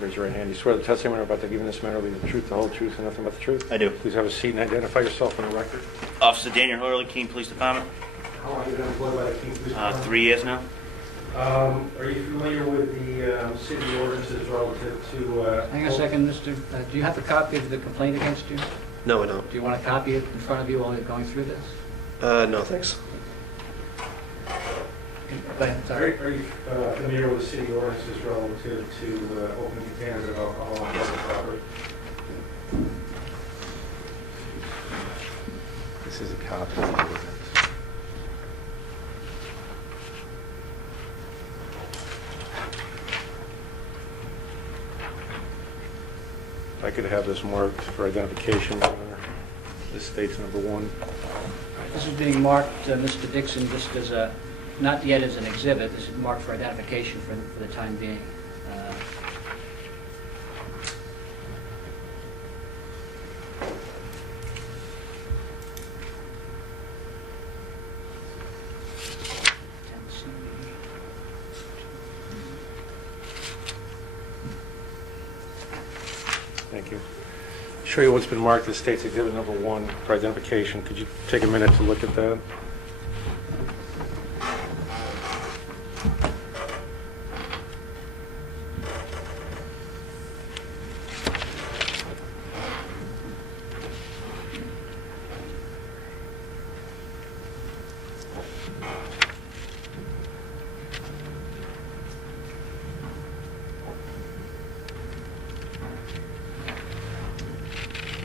Raise your right hand. You swear the testimony you're about to give in this matter will be the truth, the whole truth, and nothing but the truth? I do. Please have a seat and identify yourself on the record. Officer Daniel Hurley, Keene Police Department. How long have you been employed by the Keene Police Department? 3 years now. Are you familiar with the city ordinances relative to... Hang on a second, Mr. Do you have a copy of the complaint against you? No, I don't. Do you want a copy of it in front of you while you're going through this? No, thanks. Go ahead, sorry. Are you familiar with the city ordinances relative to open containers of alcohol on public property? This is a copy of the ordinance. If I could have this marked for identification, this states number 1. This is being marked, Mr. Dixon, just as a, not yet as an exhibit. This is marked for identification for the time being. Thank you. Show you what's been marked as states exhibit number 1 for identification. Could you take a minute to look at that?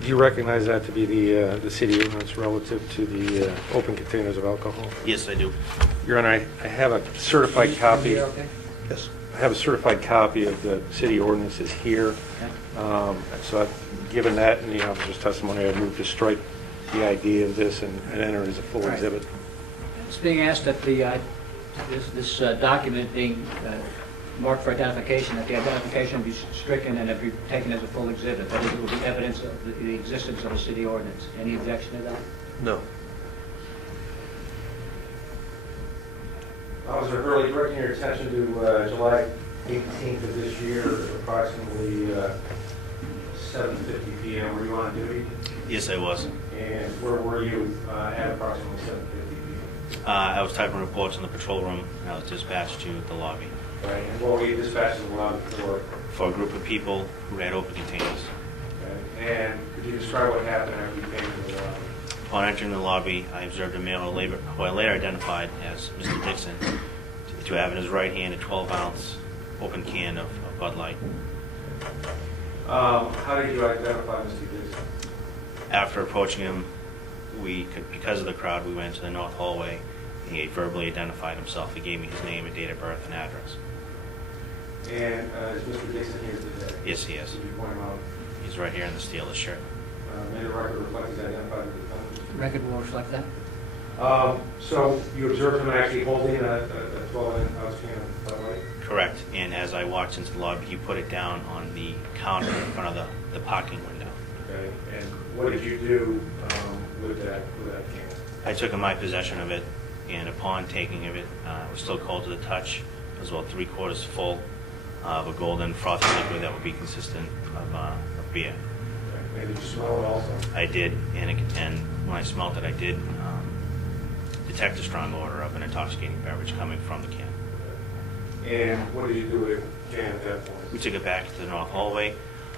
Do you recognize that to be the city ordinance relative to the open containers of alcohol? Yes, I do. Your Honor, I have a certified copy. Okay. Yes. I have a certified copy of the city ordinances here. Okay. So given that in the officer's testimony, I move to strike the idea of this and enter it as a full Right. exhibit. It's being asked that the this document being marked for identification, that the identification be stricken and it be taken as a full exhibit. That is, it will be evidence of the existence of a city ordinance. Any objection to that? No. Officer Hurley, directing your attention to July 18th of this year, approximately 7:50 p.m. Were you on duty? Yes, I was. And where were you at approximately 7:50 p.m.? I was typing reports in the patrol room, and I was dispatched to the lobby Right. And what were you dispatched to the lobby for? for a group of people who had open containers. Okay. And could you describe what happened after you came to the lobby? Upon entering the lobby, I observed a male who I later identified as Mr. Dixon to have in his right hand a 12-ounce open can of Bud Light. How did you identify Mr. Dixon? After approaching him, because of the crowd, we went to the north hallway. He verbally identified himself. He gave me his name and date of birth and address. And is Mr. Dixon here today? Yes, he is. Did you point him out? He's right here in the Steelers shirt. May the record reflect he's identified as the defendant? Record will reflect that. So you observed him actually holding a 12-ounce can of Bud Light? Correct. And as I walked into the lobby, he put it down on the counter in front of the parking window. Okay. And what did you do with that can? I took in my possession of it, and upon taking of it, it was still cold to the touch. It was about 3/4 full of a golden frothy liquid that would be consistent of beer. Okay. And did you smell it also? I did, and when I smelled it, I did detect a strong odor of an intoxicating beverage coming from the can. Okay. And what did you do with the can at that point? We took it back to the north hallway.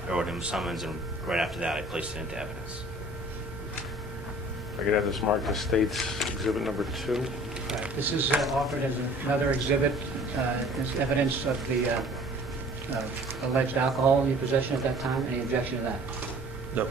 I ordered him summons, and right after that, I placed it into evidence. If I could have this marked as states exhibit number 2. This is offered as another exhibit, as evidence of the alleged alcohol in your possession at that time. Any objection to that? No.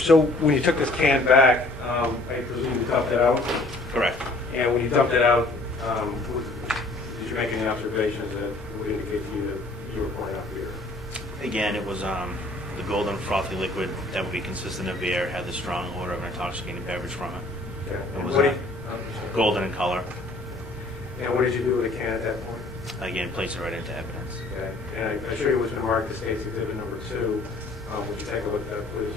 So when you took this can back, I presume you dumped it out? Correct. And when you dumped it out, did you make any observations that would indicate to you that you were pouring out beer? Again, it was the golden frothy liquid that would be consistent of beer, had the strong odor of an intoxicating beverage from it. Okay. It was golden in color. And what did you do with the can at that point? Again, place it right into evidence. Okay. And I assure you it was been marked as State's Exhibit number 2. Would you take a look at that, please?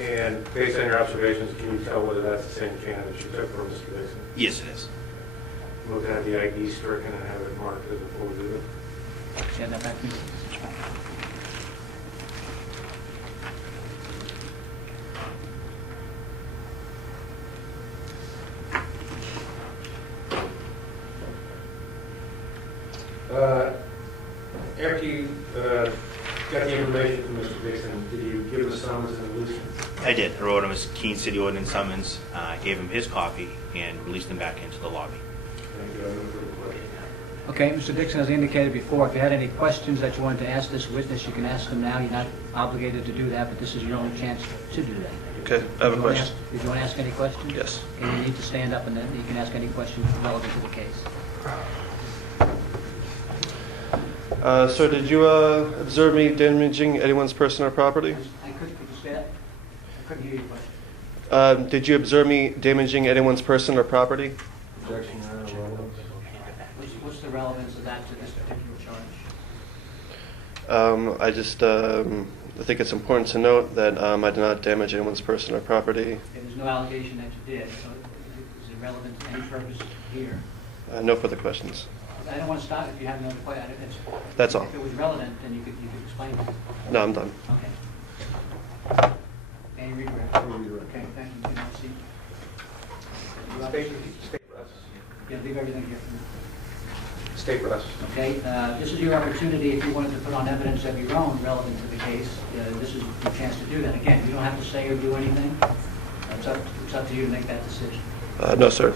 And based on your observations, can you tell whether that's the same can that you took from Mr. Dixon? Yes, it is. We'll have the ID stricken and have it marked as a full exhibit. Hand that back to me. After you got the information from Mr. Dixon, did you give him a summons and release him? I did. I wrote him a Keene City Ordinance summons, gave him his copy, and released him back into the lobby. Thank you. I have no further questions. Okay, Mr. Dixon, as I indicated before, if you had any questions that you wanted to ask this witness, you can ask them now. You're not obligated to do that, but this is your only chance to do that. Okay, I have a question. If you want to ask any questions? Yes. And you need to stand up, and then you can ask any questions relevant to the case. Sir, did you observe me damaging anyone's person or property? Could you say that? I couldn't hear your question. Did you observe me damaging anyone's person or property? Objection, Your Honor. Relevance. What's the relevance of that to this particular charge? I think it's important to note that I did not damage anyone's person or property. Okay, there's no allegation that you did, so is it relevant to any purpose here? No further questions. I don't want to stop if you have another question. That's all. If it was relevant, then you could explain it. No, I'm done. Okay. Any regret? Okay, thank you. You can see. State press. Yeah, leave everything here for me. State press. Okay, this is your opportunity if you wanted to put on evidence of your own relevant to the case. This is your chance to do that. Again, you don't have to say or do anything. It's up to you to make that decision. No, sir.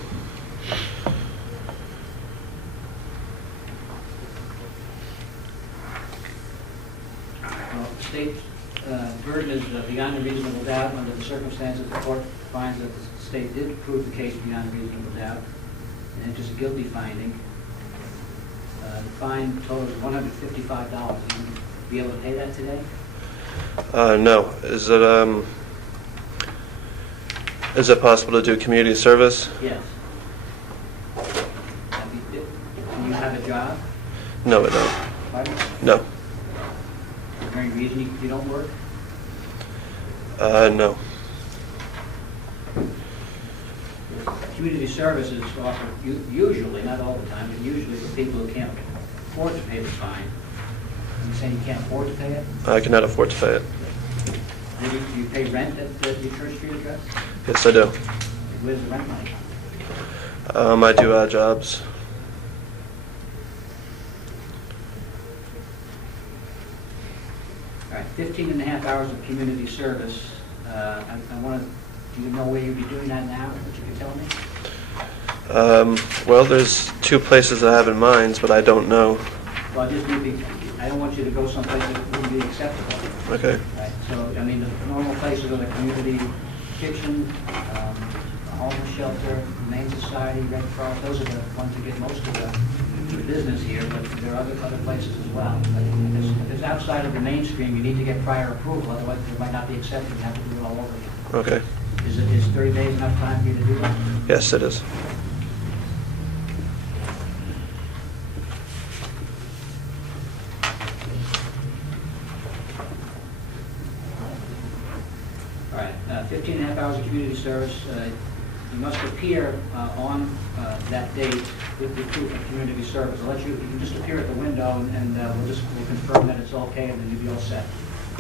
Well, the state's burden is beyond a reasonable doubt. Under the circumstances, the court finds that the state did prove the case beyond a reasonable doubt, and enters a guilty finding. The fine totals $155. Will you be able to pay that today? No. Is it possible to do community service? Yes. Do you have a job? No, I don't. Pardon? No. Is there any reason you don't work? No. Community service is offered usually, not all the time, but usually for people who can't afford to pay the fine. You saying you can't afford to pay it? I cannot afford to pay it. Do you pay rent at your Church Street address? Yes, I do. Where's the rent money? I do odd jobs. All right, 15 and a half hours of community service. I want to, do you know where you'd be doing that now, that you can tell me? Well, there's two places that I have in mind, but I don't know. Well, I don't want you to go someplace that wouldn't be acceptable. Okay. Right, so, I mean, the normal places are the community kitchen, a homeless shelter, Humane Society, Red Cross. Those are the ones that get most of the business here, but there are other places as well. But if it's outside of the mainstream, you need to get prior approval, otherwise it might not be accepted. You have to do it all over again. Okay. Is 30 days enough time for you to do that? Yes, it is. All right, 15 and a half hours of community service. You must appear on that date with the proof of community service. You can just appear at the window, and we'll confirm that it's okay, and then you'll be all set.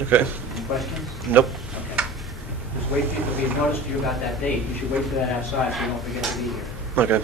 Okay. Any questions? Nope. Okay. Just wait for you to be noticed to you about that date. You should wait for that outside so you don't forget to be here. Okay.